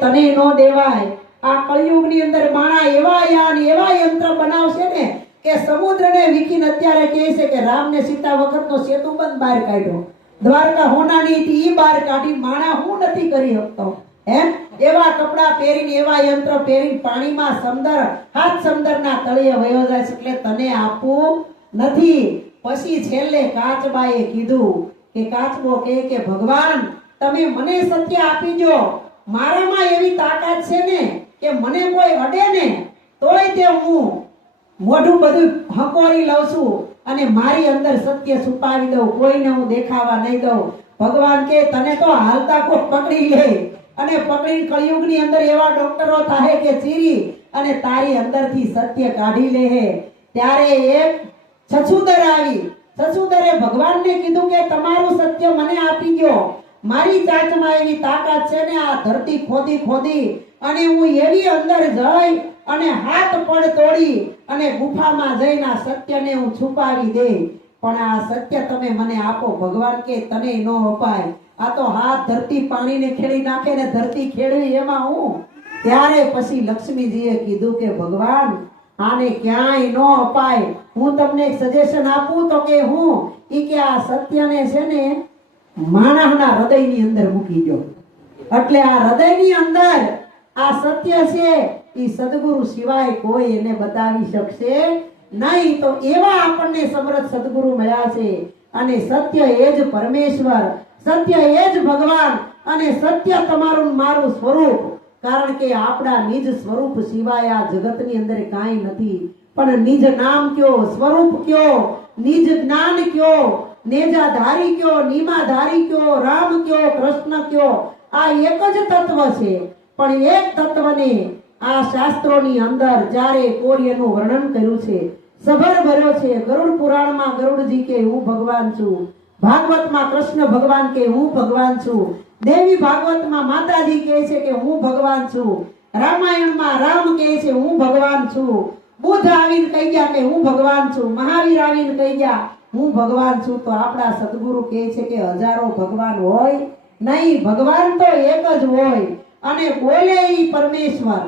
તને નો દેવાય। આ કળિયુગની અંદર માણા એવા યાન એવા યંત્ર બનાવશે ને કે સમુદ્રને વિકીને અત્યારે કહે છે કે રામને સીતા વખતનો સેતુબંધ બહાર કાઢ્યો, દ્વારકા હોનાની હતી ઈ બહાર કાઢી, માણા હું નથી કરી શકતો એમ એવા કપડા પહેરીને એવા યંત્ર પહેરીને પાણીમાં સમદર હાથ સમદરના તળિયે વયો જાય છે, એટલે તને આપવું નથી। પછી છેલ્લે કાચબાએ કીધું કે કાચબો કે ભગવાન તમે મને સત્ય આપી દો, મારામાં એવી તાકાત છે ને કે મને કોઈ અડે ને તોય તે હું મોઢું બધું હકોરી લઉં છું અને મારી અંદર સત્ય છુપાવી દઉં, કોઈને હું દેખાવા નહીં દઉં। ભગવાન કે તને તો હાલતા કોઈ પકડી લે અને પકડી કળિયુગની અંદર એવા ડોક્ટરો થાય કે ચીરી અને તારી અંદરથી સત્ય કાઢી લે। ત્યારે એક છછુદર આવી, છછુદરે ભગવાનને કીધું કે તમારું સત્ય મને આપી દો, મારી ચાચમાં એવી તાકાત છે ને આ ધરતી ખોદી ખોદી અને હું એવી અંદર જઈ અને હાથ પડ તોડી અને ગુફામાં જઈને આ સત્યને હું છુપાવી દે, પણ આ સત્ય તમે મને આપો। ભગવાન કે તને નો અપાય, આ તો હાથ ધરતી પાણીને ખેડી નાખે ને ધરતી ખેડવી એમાં હું। ત્યારે પછી લક્ષ્મીજીએ કીધું કે ભગવાન આને ક્યાંય નો અપાય, હું તમને એક સજેશન આપું તો કે હું ઈ કે આ સત્યને છે ને માણસના હૃદયની અંદર મૂકી દો, એટલે આ હૃદયની અંદર આ સત્ય છે ઈ સદગુરુ સિવાય કોઈ એને બતાવી શકશે નહીં। તો એવા આપણને સમર્થ સદગુરુ મળ્યા છે અને સત્ય એ જ પરમેશ્વર, સત્ય એ જ ભગવાન અને સત્ય તમારું મારું સ્વરૂપ, કારણ કે આપણા નિજ સ્વરૂપ સિવાય આ જગતની અંદર કાંઈ નથી। પણ નિજ નામ કયો, સ્વરૂપ કયો, નિજ જ્ઞાન કયો, નેજાધારી કયો, નીમાધારી કયો, રામ કયો, કૃષ્ણ કયો, આ એક જ તત્વ છે। પણ એક તત્વને આ શાસ્ત્રોની અંદર જ્યારે કોર્યનું વર્ણન કર્યું છે, સભર ભર્યો છે। ગરુડ પુરાણમાં ગરુડજી કે હું ભગવાન છું, ભાગવતમાં કૃષ્ણ ભગવાન કે હું ભગવાન છું, દેવી ભાગવતમાં માતાજી કહે છે કે હું ભગવાન છું, રામાયણમાં રામ કહે છે હું ભગવાન છું, બુદ્ધ આવીને કહી ગયા કે હું ભગવાન છું, મહાવીર આવીને કહી ગયા હું ભગવાન છું। તો આપણા સદગુરુ કહે છે કે હજારો ભગવાન હોય નહીં, ભગવાન તો એક જ હોય અને બોલે ઈ પરમેશ્વર,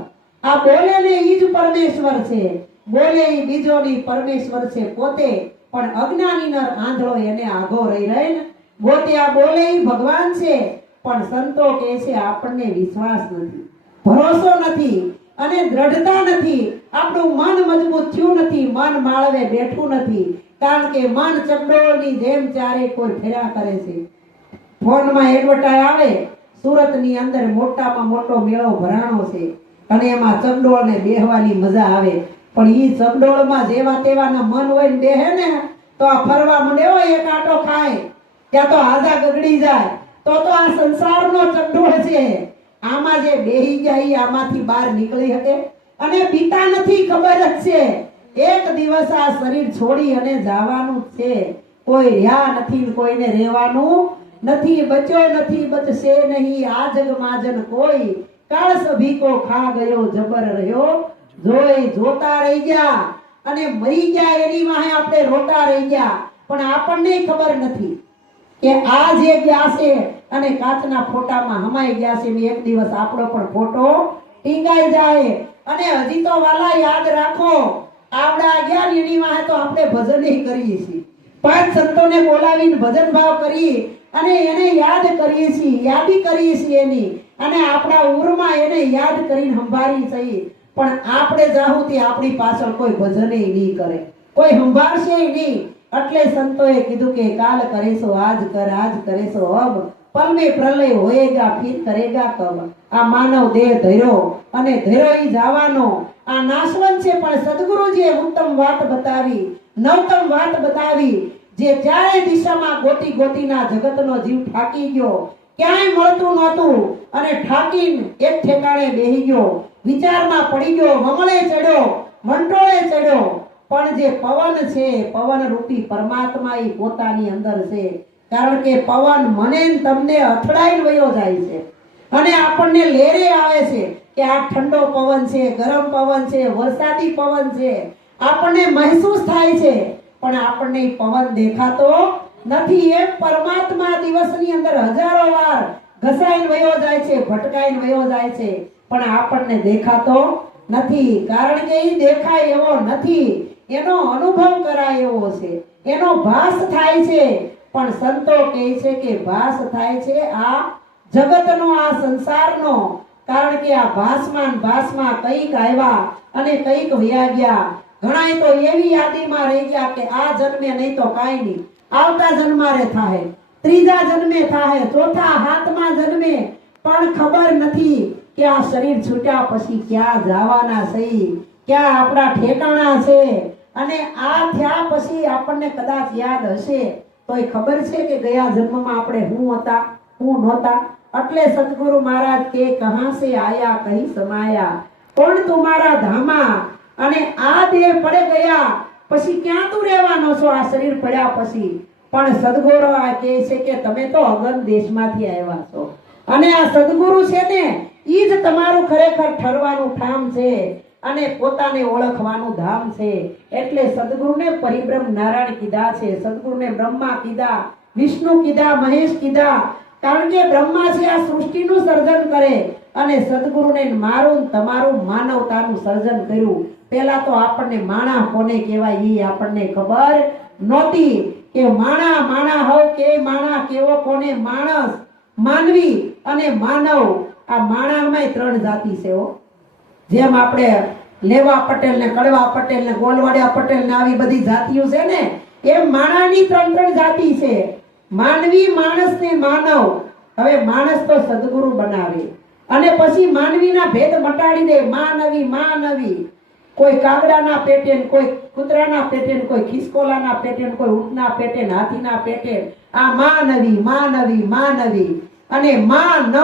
આ બોલે ને ઈ જ પરમેશ્વર છે, બોલે ઈ બીજોની પરમેશ્વર છે પોતે, પણ અજ્ઞાની નર આંધળો એને આગો રહી રહે ને પોતે આ બોલે ઈ ભગવાન છે, પણ સંતો કહે છે આપણને વિશ્વાસ નથી, ભરોસો નથી અને દ્રઢતા નથી, આપણું મન મજબૂત થયું નથી, મન માળવે બેઠું નથી, કારણ કે મન ચકડોળની જેમ ચારે કોઈ ફેરા કરે છે। ફોનમાં એડવર્ટાઈઝ આવે સુરતની અંદર મોટામાં મોટો મેળો ભરાણો છે અને એમાં ચકડોળને બેહવાની મજા આવે, પણ ઈ ચકડોળમાં જેવા તેવાના મન હોય ને બેહે ને તો આ ફરવા માંડે, એક આટો ખાય ત્યાં તો હાજા ગગડી જાય। તો આ સંસારનો ચકડોળ છે, આમાં જે બેહી જાય આમાંથી બહાર નીકળી શકે અને પિતા નથી ખબર જ છે એક દિવસ આ શરીર છોડી અને જવાનું છે, કોઈ રહ્યા નથી, કોઈને રહેવાનું નથી, બચ્યો નથી બચશે નહીં આ જગ માજન કોઈ, કાળ સભી કો ખા ગયો જબર રહ્યો જોઈ। જોતા રહી ગયા અને મરી ગયા એની વાહે આપણે રોતા રહી ગયા, પણ આપણને ખબર નથી કે આ જે ગયા છે અને કાચના ફોટામાં હમાઈ ગયા છે, એક દિવસ આપણો પણ ફોટો ટીંગાઈ જાય। અને હજી તો વાલા યાદ રાખો આવડા ગયા એની વાહે તો આપણે ભજન કરીએ છીએ, પાંચ સંતોને બોલાવીને ભજન ભાવ કરી અને એને યાદ કરીએ છીએ, યાદી કરીએ છીએ એની, અને આપણા ઉરમાં એને યાદ કરીને સંભાળી છીએ, પણ આપણે જાહુથી આપણી પાછળ કોઈ ભજન નહીં કરે, કોઈ સંભાળશે નહીં। એટલે સંતોએ કીધું કે કાલ કરેશો આજ કર, આજ કરેશો અબ, પલ में प्रलय होएगा फिर करेगा कब। આ માનવ દેહ ધર્યો અને ધર્યો ઈ જવાનો, આ નાશવંત છે, પણ સદગુરુજીએ ઉત્તમ વાત બતાવી, નવતમ વાત બતાવી, જે ચારે દિશામાં ગોતી ગોતીના જગતનો જીવ ઠાકી ગયો, ક્યાંય મળતું નહોતું અને ઠાકીને એક ઠેકાણે બેહી ગયો, વિચારમાં પડી ગયો, મમળે ચડ્યો, મંટોળે ચડ્યો, પણ જે પવન છે પવન રૂપી પરમાત્મા ઈ પોતાની અંદર છે, કારણ કે પવન મને તમને અથડાઈને વયો જાય છે અને આપણને લેરે આવે છે કે આ ઠંડો પવન છે, ગરમ પવન છે, વરસાદી પવન છે, આપણને મહેસૂસ થાય છે, પણ આપણને પવન દેખાતો નથી। એમ પરમાત્મા દિવસની અંદર હજારો વાર ઘસાઈને વયો જાય છે, ભટકાઈને વયો જાય છે, પણ આપણને દેખાતો નથી. કારણ કે એ દેખાય એવો નથી, એનો અનુભવ કરાય એવો છે, એનો ભાસ થાય છે. પણ સંતો કહે છે કે ભાસ થાય છે આ જગતનો, આ સંસારનો. કારણ કે આ ભાસમાં કઈક આવ્યા અને કઈક વયા ગયા. ઘણાય તો એવી યાદીમાં રહી ગયા કે આ જન્મે નહીં તો કાંઈ નહીં, આવતા જન્મારે થાય, ત્રીજા જન્મે થાય, ચોથા હાથમાં જન્મે. પણ ખબર નથી કે આ શરીર છૂટ્યા પછી ક્યાં જવાના છે, ક્યાં આપણા ઠેકાણા છે. અને આ થયા પછી આપણને કદાચ યાદ હશે તોય ખબર છે કે ગયા જન્મમાં આપણે હું હતા, હું નહોતા. એટલે સદગુરુ મહારાજ કે કહા સે આયા કહી સમાયા, કોણ તુમારા ધામા. અને આ દેહ પડે ગયા પછી ક્યાં તું રહેવાનો છો આ શરીર પડ્યા પછી. પણ સદગુરુ આ કહે છે કે તમે તો અગન દેશમાંથી આવ્યા છો, અને આ સદગુરુ છે ને ઈ જ તમારું ખરેખર ઠરવાનું ઠામ છે અને પોતાને ઓળખવાનું ધામ છે. એટલે સદગુરુને પરિબ્રહ્મ નારાયણ કીધા છે, સદગુરુને બ્રહ્મા કીધા, વિષ્ણુ કીધા, મહેશ કીધા. કારણ કે બ્રહ્મા છે આ સૃષ્ટિનું સર્જન કરે અને સદગુરુને મારું તમારું માનવતાનું સર્જન કર્યું. પહેલા તો આપણને માણા કોને કહેવાય ઈ આપણને ખબર નહોતી કે માણા હવ કે માણા કેવો કોને. માણસ, માનવી અને માનવ, આ માણામાં ત્રણ જાતિ છે હો. જેમ આપણે લેવા પટેલ ને કડવા પટેલ ને ગોલવાડિયા પટેલ ને આવી બધી જાતિઓ છે ને, એમ માણાની ત્રણ જાતિ છે, માનવી, માણસ ને માનવ. હવે માણસ તો સદગુરુ બનાવે અને પછી માનવીના ભેદ મટાડી દે. માનવી, કોઈ કાગડાના પેટે, કોઈ કૂતરાના પેટે, કોઈ ખિસકોલાના પેટે, કોઈ ઊંટના પેટે, હાથીના પેટે. આ માનવી અને માનવ.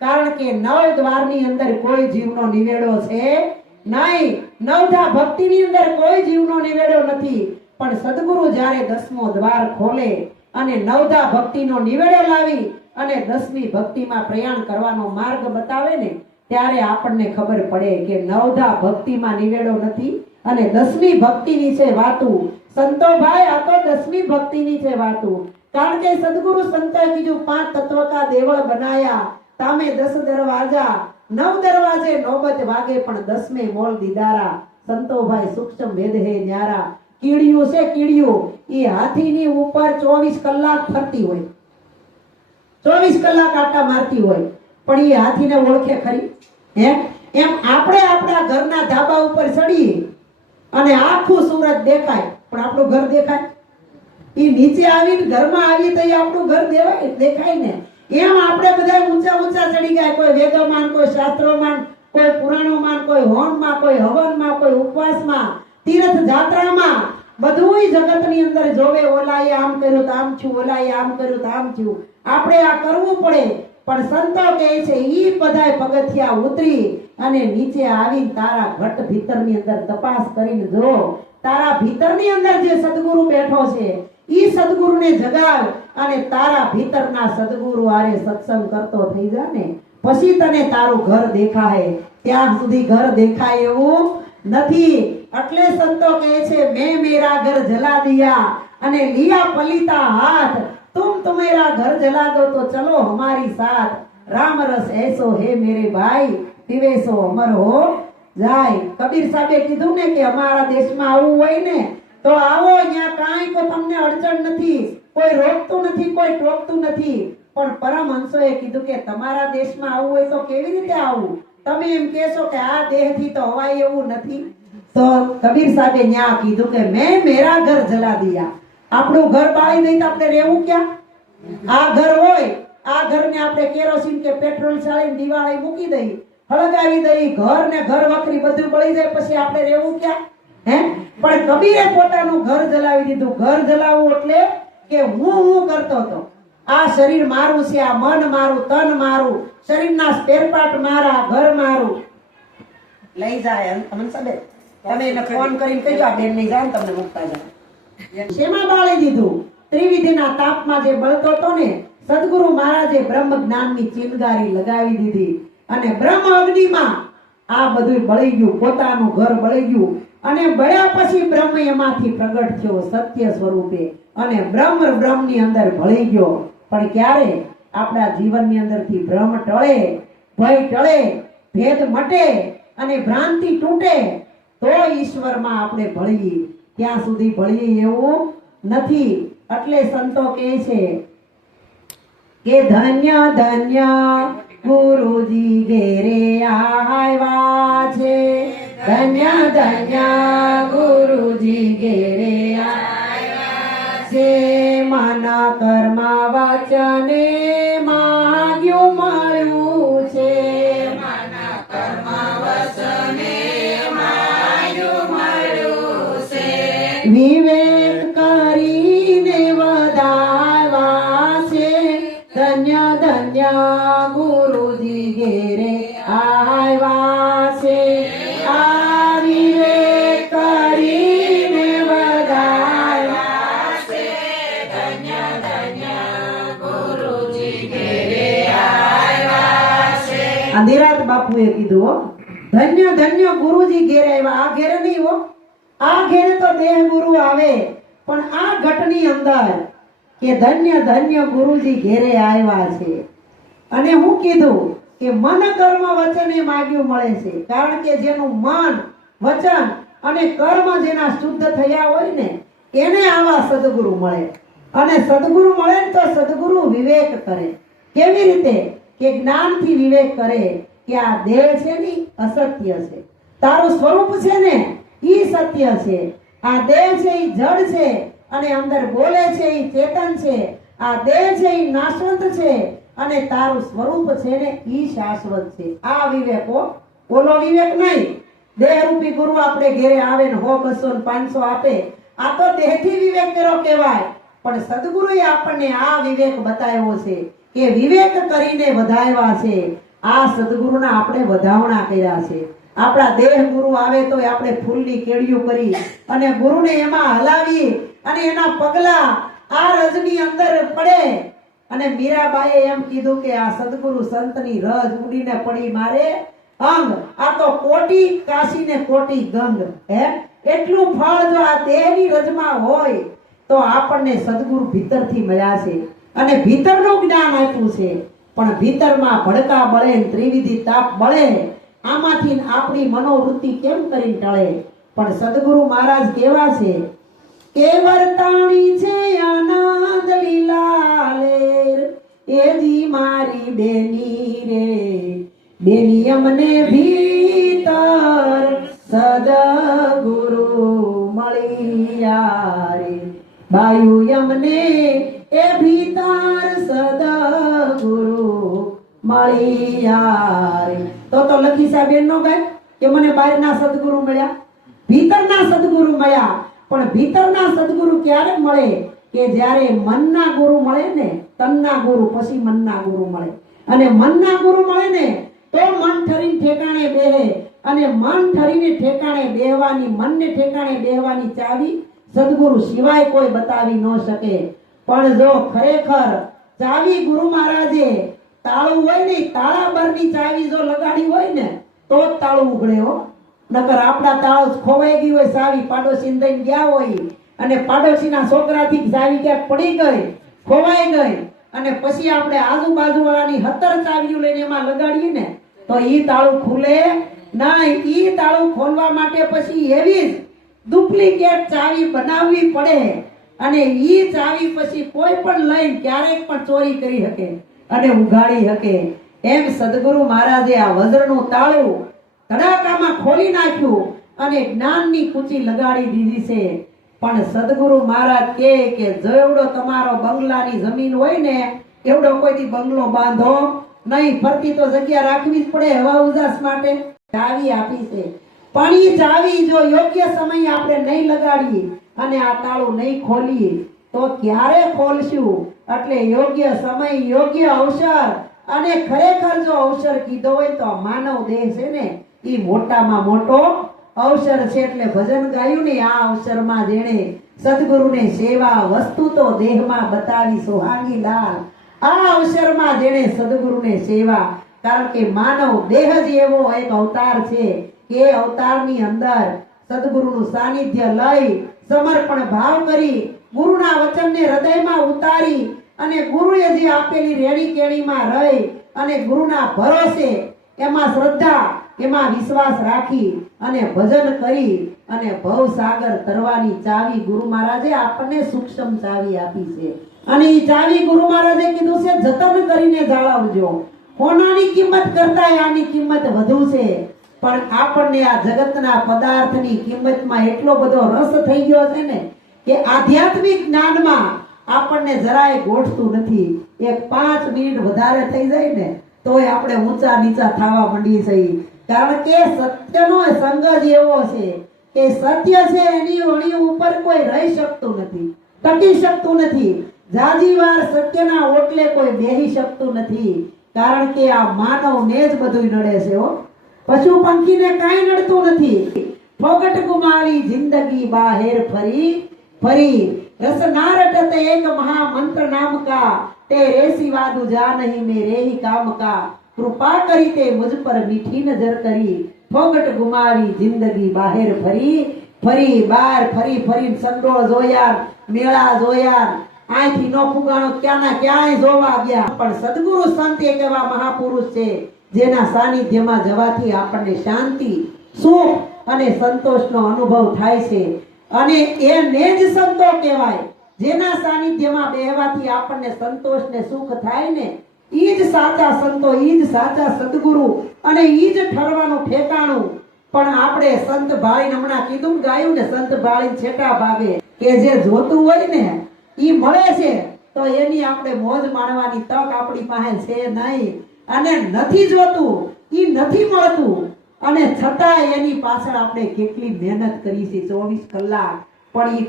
કારણ કે નવ દ્વારની અંદર કોઈ જીવનો નિવેડો છે નહીં, નવધા ભક્તિની અંદર કોઈ જીવનો નિવેડો નથી. પણ સદગુરુ જ્યારે 10મો દ્વાર ખોલે અને નવધા ભક્તિનો નિવેડો લાવી અને 10મી ભક્તિમાં પ્રયાણ કરવાનો માર્ગ બતાવે ને, ત્યારે આપણને ખબર પડે કે નવધા ભક્તિમાં નિવેડો નથી અને 10મી ભક્તિની છે વાતું. સંતો ભાઈ આ તો 10મી ભક્તિની છે વાતું. કારણ કે સદગુરુ સંતોએ કીધું 5 તત્વ કા દેવળ બનાયા, તામે 10 દરવાજા, 9 દરવાજે નોબત વાગે પણ 10મે મોલ દીદારા. સંતો ભાઈ સૂક્ષ્મ ભેદ હે ન્યારા. કીડિયું છે કીડિયું, એ હાથીની ઉપર 24 કલાક ફરતી હોય, 24 કલાક આટા મારતી હોય, પણ એ હાથીને ઓળખે ખરી? એમ આપણે આપણા ઘરના ધાબા ઉપર ચડીએ અને આખું સુરત દેખાય પણ આપણું ઘર દેખાય? એ નીચે આવીને ઘરમાં આવી તો આપણું ઘર દેખાય ને. એમ આપણે બધા ઊંચા ચડી ગયા, કોઈ વેદોમાં, કોઈ શાસ્ત્રોમાં, કોઈ પુરાણોમાં, કોઈ હોમમાં, કોઈ હવનમાં, કોઈ ઉપવાસમાં, તીર્થ જાત્રામાં, બધુંય જગતની અંદર જોવે. ઓલાએ આમ કર્યું તો આમ થયું, ઓલાએ આમ કર્યું તો આમ થયું. આપણે આ કરવું પડે. પણ સંતો કહે છે ઈ બધાય પગથિયા ઉતરી અને નીચે આવીને તારા ઘટ ભીતરની અંદર તપાસ કરીને જો, તારા ભીતરની અંદર જે સદગુરુ બેઠો છે ઈ સદગુરુને જગાવ અને તારા ભીતરના સદગુરુ આરે સત્સંગ કરતો થઈ જા ને, પછી તને તારું ઘર દેખાય. ત્યાં સુધી ઘર દેખાય એવું નથી. એટલે સંતો કહે છે મેં મેરા ઘર જલા દિયા અને લિયા પલિતા હાથ, तुम मेरा घर जला दो तो चलो हमारी साथ, राम रस ऐसो है मेरे भाई पीवे सो अमर हो જાય. કબીર સાહેબે કીધું ને કે અમારા દેશમાં આવવું હોય ને તો આવો, અહીંયા કાંઈ કોઈ તમને અડચણ નથી, કોઈ રોકતું નથી, કોઈ ટોકતું નથી. પણ પરમહંસોએ કીધું કે તમારા દેશમાં આવવું હોય તો કેવી રીતે આવવું? તમે એમ કહેશો કે આ દેહથી તો હવાય એવું નથી. તો કબીર સાહેબે ન્યા કીધું કે મેં મેરા ઘર જલા દિયા. આપણું ઘર બાળી દઈ તો આપણે રહેવું ક્યાં? આ ઘર હોય, આ ઘરને આપણે કેરોસીન કે પેટ્રોલ ચાલીને દિવાળી મૂકી દઈ, હળગાવી દઈ, ઘર ને ઘર વખરી બધું બળી જાય, પછી આપણે રહેવું ક્યાં? પણ કબીરે પોતાનું ઘર જલાવી દીધું. ઘર જલાવવું એટલે કે હું કરતો હતો, આ શરીર મારું છે, આ મન મારું, તન મારું, શરીરના સ્પેર પાર્ટ મારા, ઘર મારું. લઈ જાય હંસાબેન, તમે એને ફોન કરીને કહેજો આ બેન નહીં જાય, તમને મૂકતા જાય. શેમાં બાળી દીધું? ત્રિવિધિના તાપમાં જે બળતો હતો ને, સદગુરુ મહારાજે બ્રહ્મ જ્ઞાનની ચિનગારી લગાવી દીધી અને બ્રહ્મ અગ્નિમાં આ બધું બળી ગયું, પોતાનું ઘર બળી ગયું. અને બળ્યા પછી બ્રહ્મ એમાંથી પ્રગટ થયો સત્ય સ્વરૂપે અને બ્રહ્મની અંદર ભળી ગયો. પણ ક્યારે? આપણા જીવનની અંદરથી ભ્રમ ટળે, ભય ટળે, ભેદ મટે અને ભ્રાંતિ તૂટે તો ઈશ્વરમાં આપણે ભળીએ. ત્યાં સુધી ભળીએ એવું નથી. એટલે સંતો કહે છે કે ધન્ય ધન્ય ગુરુજી ઘેરે આવ્યા છે, ધન્ય ધન્ય ગુરુજી ઘેરે આવ્યા છે. મન કર્મ વચને માગ્યું મળ્યું છે, મન કર્મ વચને માગ્યું મળ્યું છે. વિવેક કરીને વધાવ્યા છે, ધન્ય ધન્ય ગુરુજી ઘેરે આવ્યા છે. આ વિવેક કરીને વધાવ્યા છે, ધન્ય ધન્ય ગુરુજી ઘેરે આવ્યા છે. અંધેરાત બાપુએ કીધું હો, ધન્ય ધન્ય ગુરુજી ઘેરે આવ્યા. આ ઘેરે નહીં હો, આ ઘેરે તો દેહ ગુરુ આવે, પણ આ ઘટની અંદર કે ધન્ય ધન્ય ગુરુજી ઘેરે આવ્યા છે. અને હું કીધું કે મન કર્મ વચને માગ્યું મળે છે. કારણ કે જેનું મન, વચન અને કર્મ જેના શુદ્ધ થયા હોય ને એને આવા સદગુરુ મળે. અને સદગુરુ મળે ને તો સદગુરુ વિવેક કરે. કેવી રીતે? કે જ્ઞાનથી વિવેક કરે કે આ દેહ છે ને અસત્ય છે, તારું સ્વરૂપ છે ને ઈ સત્ય છે. આ દેહ છે ઈ જડ છે અને અંદર બોલે છે ઈ ચેતન છે. આ દેહ છે ઈ નાશવંત છે અને તારું સ્વરૂપ છે ને ઈ શાશ્વત છે. આ વિવેકો, ઓલો વિવેક નહીં. દેહરૂપી ગુરુ આપણે ઘેરે આવે ને 100, 200 ને 500 આપે, આ તો દેહથી વિવેક કર્યો કહેવાય. પણ સદગુરુએ આપણને આ વિવેક બતાવ્યો છે કે વિવેક કરીને વધાવ્યા છે. આ સદગુરુના આપણે વધાવણા કર્યા છે. આપણા દેહ ગુરુ આવે તો આપણે ફૂલની કેડિયું કરી અને ગુરુને એમાં હલાવી અને એના પગલા આ રજની અંદર પડે. અને મીરાબાઈએ એમ કીધું કે આ સદગુરુ સંતની રજ ઉડીને પડી મારે અંગ. આ તો કોટી કાશી ને કોટી ગંગ. હે, એટલું ફળ જો આ દેહની રજમાં હોય તો આપણને સદગુરુ ભીતરથી મળ્યા છે અને ભીતરનું જ્ઞાન આપ્યું છે. પણ ભીતરમાં ભડકા બળે, ત્રિવિધિ તાપ બળે, આમાંથી આપણી મનોવૃત્તિ કેમ કરી ટળે? પણ સદગુરુ મહારાજ કેવા છે કે વર્તાણી છે આનંદ લીલા લેર, એજી મારી બેની રે, બેની અમને ભીતર સદગુરુ મળ્યા રે. બાયુ અમને એ ભીતર સદગુરુ મળ્યા રે. તો લખી સાહેબ એમ નો ગાય કે મને બહારના સદગુરુ મળ્યા, ભીતરના સદગુરુ મળ્યા. પણ ભીતરના સદગુરુ ક્યારે મળે? કે જ્યારે મનના ગુરુ મળે ને, તનના ગુરુ પછી મનના ગુરુ મળે. અને મનના ગુરુ મળે ને તો મન ઠરીને ઠેકાણે બેહે. અને મન ઠરીને ઠેકાણે બેહવાની, મનને ઠેકાણે બેહવાની ચાવી સદગુરુ સિવાય કોઈ બતાવી ન શકે. પણ જો ખરેખર ચાવી ગુરુ મહારાજે તાળું હોય ને, તાળાબરની ચાવી જો લગાડી હોય ને તો જ તાળું ઉઘડે હો. નકર આપણા તાળું ખોવાઈ ગઈ હોય, ચાવી પાડોશી દઈને ગયા હોય અને પાડોશીના છોકરાથી ચાવી ક્યાંક પડી ગઈ, ખોવાઈ ગઈ અને પછી આપણે આજુબાજુ વાળાની 17 ચાવીઓ લઈને એમાં લગાડીએ ને તો ઈ તાળું ખુલે નહીં. ઈ તાળું ખોલવા માટે પછી એવી જ ડુપ્લિકેટ ચાવી બનાવવી પડે અને ઈ ચાવી પછી કોઈ પણ લઈને ક્યારેક પણ ચોરી કરી શકે અને ઉઘાડી શકે. એમ સદગુરુ મહારાજે આ વજ્રનું તાળું ધડાકામાં ખોલી નાખ્યું અને જ્ઞાનની કૂચી લગાડી દીધી છે. પણ સદગુરુ મહારાજ કહે કે જેવડો તમારો બંગલાની જમીન હોય ને એવડો કોઈથી બંગલો બાંધો નહીં. ફરતી તો જગ્યા રાખવી જ પડે હવા ઉજાસ માટે. ચાવી આપી છે, પણ એ ચાવી જો યોગ્ય સમય આપણે નહીં લગાડીએ અને આ તાળું નહીં ખોલીએ તો ક્યારે ખોલશું? એટલે યોગ્ય સમય, યોગ્ય અવસર. અને ખરેખર જો અવસર કીધો હોય તો માનવ દેહ છે ને એ મોટામાં મોટો અવસર છે. એટલે ભજન ગાયું ને આ અવસરમાં જેણે સદગુરુને સેવા વસ્તુ તો દેહમાં બતાવી સોહાગી લાલ. આ અવસરમાં જેણે સદગુરુને સેવા, કારણ કે માનવ દેહ જ એવો એક અવતાર છે કે અવતારની અંદર સદગુરુનું સાનિધ્ય લઈ સમર્પણ ભાવ કરી ગુરુના વચનને હૃદયમાં ઉતારી અને ગુરુએ જે આપેલી રેડી કેડીમાં રહી અને ગુરુના ભરોસે એમાં શ્રદ્ધા એમાં વિશ્વાસ રાખી અને ભજન કરી અને ભવસાગર તરવાની ચાવી ગુરુ મહારાજે આપણને સૂક્ષ્મ ચાવી આપી છે અને એ ચાવી ગુરુ મહારાજે કીધું છે જતન કરીને જાળવજો. કોનાની કિંમત કરતા આની કિંમત વધુ છે. પણ આપણને આ જગતના પદાર્થની કિંમતમાં એટલો બધો રસ થઈ ગયો છે ને કે આધ્યાત્મિક જ્ઞાનમાં આપણને જરાય ગોઠતું નથી. એક 5 મિનિટ વધારે થઈ જાય ને તોય આપણે ઊંચા નીચા થવા માંડીએ છીએ. કારણ કે સત્યનો સંગ જ એવો છે કે સત્ય છે એની અણી ઉપર કોઈ રહી શકતું નથી, ટકી શકતું નથી. જાજી વાર સત્યના ઓટલે કોઈ બેહી શકતું નથી. કારણ કે આ માનવને જ બધું નડે છે. પશુ પંખીને કાંઈ નડતું નથી. ફોગટ ગુમાવી જિંદગી બાહેર ફરી ફરી રસ ના રટત એક મહામંત્ર નામ કા તેરે સિવા દૂજા નહીં મેરે ही काम का કૃપા કરી તે મુझ પર મીઠી નજર કરી ફોગટ ગુમાવી જિંદગી બાહેર ફરી ફરી બાર ફરી ફરી સંડોળ જોયા, મેળા જોયા, આંખી નો ફુગાણો ક્યાંના ક્યાંય જોવા ગયા. પણ સદગુરુ સંત એક એવા મહાપુરુષ છે જેના સાનિધ્યમાં જવાથી આપણને શાંતિ, સુખ અને સંતોષનો અનુભવ થાય છે. અને એને જ સંતો કહેવાય. જેના સાનિધ્યમાં બેહવાથી આપણને સંતોષ ને સુખ થાય ને ઈ જ સાચા સંતો, ઈ જ સાચા સદગુરુ અને ઈ જ ઠરવાનું ઠેકાણું. પણ આપણે સંત ભાળી હમણાં કીધું ગાયું ને સંત ભાળી છેટા ભાગે કે જે જોતું હોય ને ઈ મળે છે તો એની આપણે મોજ માણવાની તક આપણી પાસે છે નહીં. અને નથી જોતું ઈ નથી મળતું અને છતાં એની પાછળ આપણે કેટલી મહેનત કરી છે 24 કલાક. પણ ઈ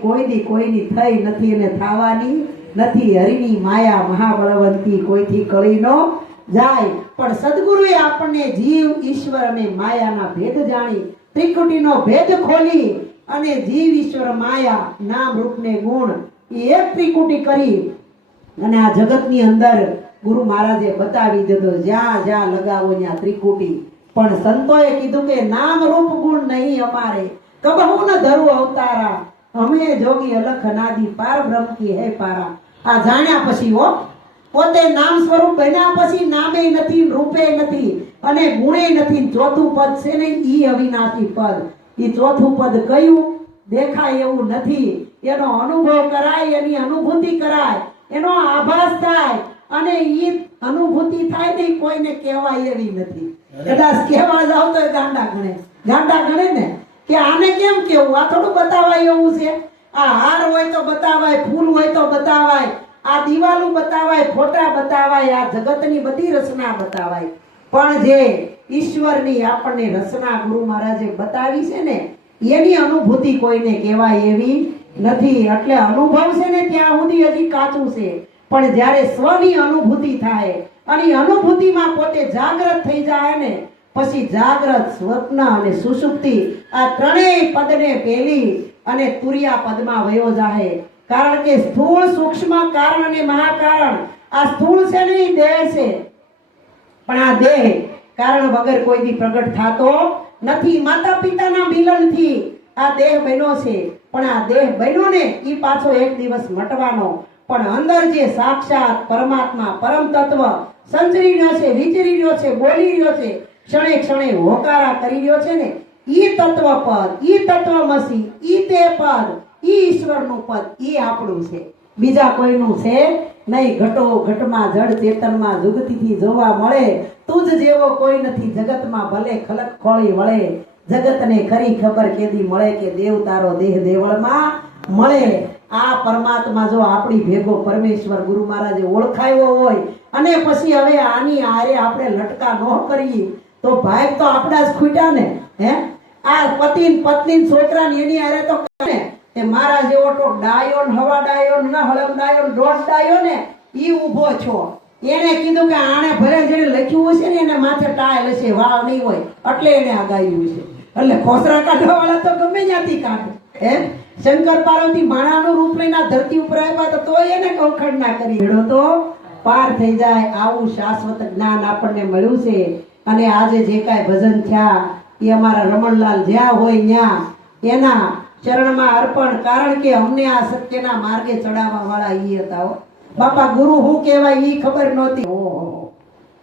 કોઈની થઈ નથી અને થવાની નથી. હરિની માયા મહાબળવંતી કોઈથી કળી નો જાય. પણ સદગુરુએ આપણને જીવ, ઈશ્વર અને માયાના ભેદ જાણી ત્રિકુટીનો ભેદ ખોલી અને જીવ, ઈશ્વર, માયા, નામ, રૂપ ને ગુણ એ એક ત્રિકુટી કરી અને આ જગતની અંદર ગુરુ મહારાજે બતાવી દીધો જ્યાં જ્યાં લગાવો ત્યાં ત્રિકુટી. પણ સંતોએ કીધું કે નામ રૂપ ગુણ નહીં અમારે કબહુ ન ધરું અવતારા અમે જોગી અલખ અનાદિ પાર બ્રહ્મ કી હે પારા. આ જાણ્યા પછી પોતે નામ સ્વરૂપ બન્યા પછી નામે નથી, રૂપે નથી અને ગુણે નથી. ચોથું પદ છે ને ઈ અવિનાશી પદ. ઈ ચોથું પદ કયું દેખાય એવું નથી. એનો અનુભવ કરાય, એની અનુભૂતિ કરાય, એનો આભાસ થાય અને ઈ અનુભૂતિ થાય ને કોઈને કહેવાય એવી નથી. કદાચ કહેવા જાવ તો ગાંડા ગણે ને કે આને કેમ કેવું, આ થોડું બતાવાય એવું છે. આ હાર હોય તો બતાવાય, ફૂલ હોય તો બતાવાય, આ દિવાલું બતાવાય, ફોટા બતાવાય, આ જગતની બધી રચના બતાવાય. પણ જે ઈશ્વરની આપણને રચના ગુરુ મહારાજે બતાવી છે ને એની અનુભૂતિ કોઈને કહેવાય એવી નથી. એટલે અનુભવ છે ને ત્યાં સુધી હજી કાચું છે. પણ જ્યારે સ્વની અનુભૂતિ થાય અને અનુભૂતિમાં પોતે જાગૃત થઈ જાય ને પછી જાગ્રત, સ્વપ્ન અને સુષુપ્તિ આ ત્રણેય પદને પેલી અને તુર્યા પદમાં વયો જાય. કારણ કે સ્થૂળ, સૂક્ષ્મ, કારણ અને મહાકારણ. આ સ્થૂળ છે ને એ દેહ છે. પણ આ દેહ કારણ વગર કોઈ દી પ્રગટ થતો નથી. માતા પિતાના મિલનથી આ દેહ બન્યો છે. પણ આ દેહ બન્યો ને એ પાછો એક દિવસ મટવાનો. પણ અંદર જે સાક્ષાત પરમાત્મા, પરમ તત્વ સંચરી રહ્યો છે, વિચરી રહ્યો છે, બોલી રહ્યો છે, ક્ષણે ક્ષણે હોકારા કરી રહ્યો છે ને ઈ તત્વ પદ, ઈ તત્વમસી, ઈ તે પદ, ઈ ઈશ્વરનું પદ, ઈ આપણું છે. બીજા કોઈનું છે નહીં. ઘટો ઘટમાં જળ ચેતનમાં જુગતીથી જોવા મળે તુજ જેવો કોઈ નથી જગતમાં. ભલે ખલક ખોળી વળે જગતને ખરી ખબર કેદી મળે કે દેવ તારો દેહ દેવળમાં મળે. આ પરમાત્મા જો આપણી ભેગો પરમેશ્વર ગુરુ મહારાજે ઓળખાયો હોય અને પછી હવે આની આરે આપણે લટકા ન કરીએ તો ભાઈ તો આપણા જ ખૂટ્યા ને. આ પતિ પત્ની છોકરા એની આરે તો કરે તે મારા જેવો તો ડાયો, હવા ડાયો, ન હળમ ડાયો, દોઢ ડાયો ને ઈ ઊભો છો. એને કીધું કે આણે ભલે જેને લખ્યું હશે ને એને માથે ટાળ હશે, વાળ નહીં હોય એટલે એને આગાયું છે. એટલે ખોસરા કાઢવા વાળા તો ગમે ત્યાંથી કાઢે. શંકર પાર્વતી માણાનું રૂપ લઈને ધરતી ઉપર આવ્યા તો એને કૌખડ ના કરી ભેડો તો પાર થઈ જાય. આવું શાશ્વત જ્ઞાન આપણને મળ્યું છે. અને આજે જે કાંઈ ભજન થયા એ અમારા રમણલાલ જ્યાં હોય ત્યાં એના ચરણમાં અર્પણ. કારણ કે અમને આ સત્યના માર્ગે ચડાવવા વાળા ઈ હતા. બાપા ગુરુ શું કહેવાય ઈ ખબર નહોતી. ઓહો,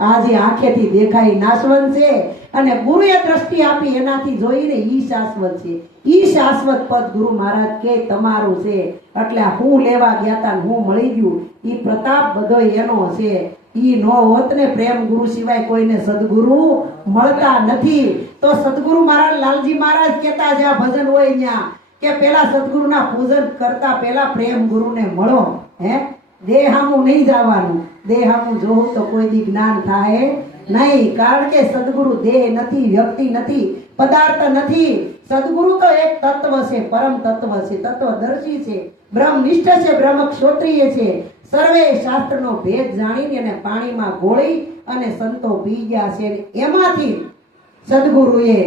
આજે આંખેથી દેખાય નાશવંત છે અને ગુરુએ દ્રષ્ટિ આપી એનાથી જોઈને ઈ શાશ્વત છે. ઈ શાશ્વત પદ ગુરુ મહારાજ કે તમારું છે. એટલે હું લેવા ગયા તા ને હું મળી ગયું ઈ પ્રતાપ બધો એનો છે. ઈ નો હોત ને પ્રેમ ગુરુ સિવાય કોઈને સદગુરુ મળતા નથી. તો સદગુરુ મહારાજ લાલજી મહારાજ કહેતા જ્યાં ભજન હોય ત્યાં કે પેલા સદગુરુના પૂજન કરતા પેલા પ્રેમ ગુરુને મળો. હે દેહ હામું નહીં જવાનું. દેહ હામું જોવું તો કોઈ દી જ્ઞાન થાય નહીં. કારણ કે સદગુરુ દેહ નથી, વ્યક્તિ નથી, પદાર્થ નથી. સદગુરુ તો એક તત્વ છે, પરમ તત્વ છે, તત્વદર્શી છે, બ્રહ્મનિષ્ઠ છે, બ્રહ્મ ક્ષોત્રિય છે. સર્વે શાસ્ત્રનો ભેદ જાણીને એને પાણીમાં ગોળી અને સંતો પી ગયા છે. એમાંથી સદગુરુએ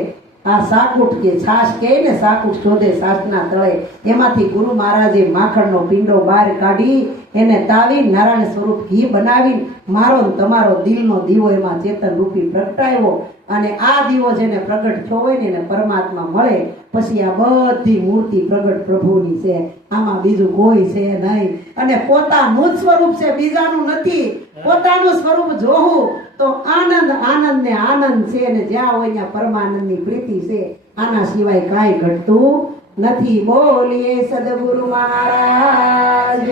આ સાકુટ કે છાશ કે ને સાકુટ શોધે સાસના તળે, એમાંથી ગુરુ મહારાજે માખણનો પિંડો બહાર કાઢી એને તાવી નારાયણ સ્વરૂપ ઘી બનાવી મારો ને તમારો દિલનો દીવો એમાં ચેતન રૂપી પ્રગટાવ્યો. અને આ દીવો જેને પ્રગટ થયો હોય ને એને પરમાત્મા મળે. પછી આ બધી મૂર્તિ પ્રગટ પ્રભુની છે, આમાં બીજું કોઈ છે નહીં. અને પોતાનું જ સ્વરૂપ છે, બીજાનું નથી. પોતાનું સ્વરૂપ જોવું તો આનંદ આનંદ ને આનંદ છે. અને જ્યાં હોય ત્યાં પરમાનંદની પ્રીતિ છે. આના સિવાય કાંઈ ઘટતું નથી. બોલીએ સદગુરુ મહારાજ.